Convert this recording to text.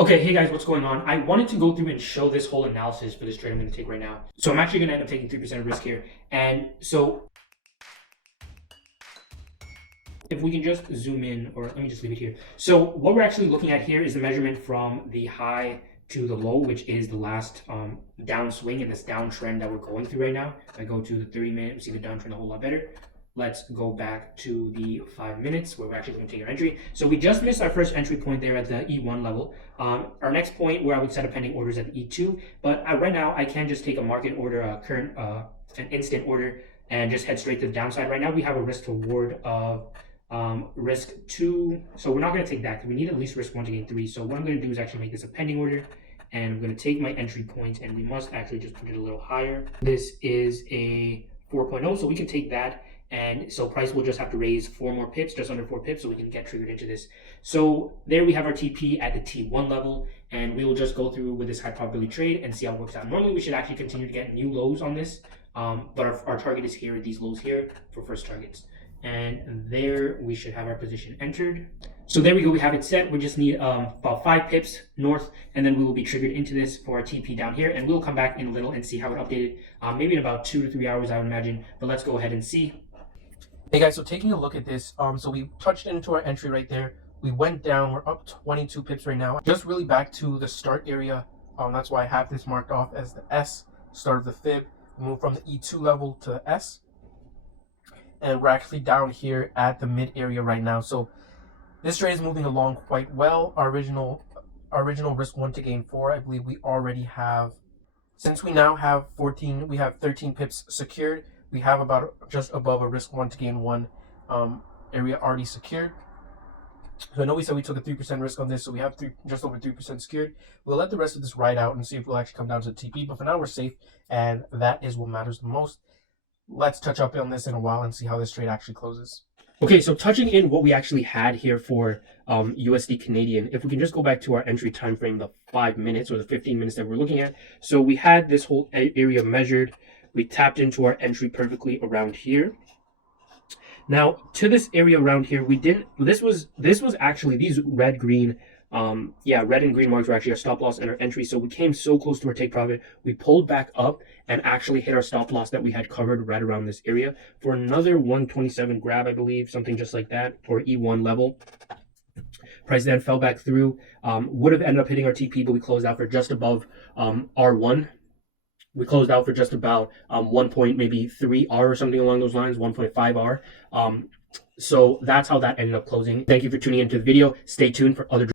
Okay, hey guys, what's going on? I wanted to go through and show this whole analysis for this trade I'm going to take right now. So I'm actually going to end up taking 3% of risk here. And so if we can just zoom in, or let me just leave it here. So what we're actually looking at here is the measurement from the high to the low, which is the last downswing in this downtrend that we're going through right now. If I go to the 30-minute, we see the downtrend a whole lot better. Let's go back to the 5 minutes where we're actually going to take our entry. So we just missed our first entry point there at the E1 level. Our next point where I would set up pending orders at the E2, but right now I can just take a market order, an instant order, and just head straight to the downside. Right now we have a risk to reward of risk 2, so we're not going to take that because we need at least risk 1 to gain 3. So what I'm going to do is actually make this a pending order, and I'm going to take my entry point, and we must actually just put it a little higher. This is a 4.0, so we can take that. And so price will just have to raise 4 more pips, just under 4 pips, so we can get triggered into this. So there we have our TP at the T1 level, and we will just go through with this high probability trade and see how it works out. Normally we should actually continue to get new lows on this, but our target is here, these lows here for first targets. And there we should have our position entered. So there we go, we have it set. We just need about 5 pips north, and then we will be triggered into this for our TP down here, and we'll come back in a little and see how it updated, maybe in about 2 to 3 hours, I would imagine. But let's go ahead and see. Hey guys, so taking a look at this, so we touched into our entry right there. We went down, we're up 22 pips right now. Just really back to the start area. That's why I have this marked off as the S, start of the fib. We move from the E2 level to the S. And we're actually down here at the mid area right now. So this trade is moving along quite well. Our original risk 1 to gain 4, I believe we already have, since we now have 14, we have 13 pips secured. We have about just above a risk 1 to gain 1 area already secured. So I know we said we took a 3% risk on this, so we have just over 3% secured. We'll let the rest of this ride out and see if we'll actually come down to the TP, but for now we're safe, and that is what matters the most. Let's touch up on this in a while and see how this trade actually closes. Okay, so touching in what we actually had here for USD Canadian, if we can just go back to our entry time frame, the 5 minutes or the 15 minutes that we're looking at. So we had this whole area measured. We tapped into our entry perfectly around here. Now to this area around here, we didn't. This was actually these red and green marks were actually our stop loss and our entry. So we came so close to our take profit, we pulled back up and actually hit our stop loss that we had covered right around this area for another 127 grab, I believe, something just like that for E1 level. Price then fell back through. Would have ended up hitting our TP, but we closed out for just above R1. We closed out for just about 1.3 R or something along those lines, 1.5 R. So that's how that ended up closing. Thank you for tuning into the video. Stay tuned for other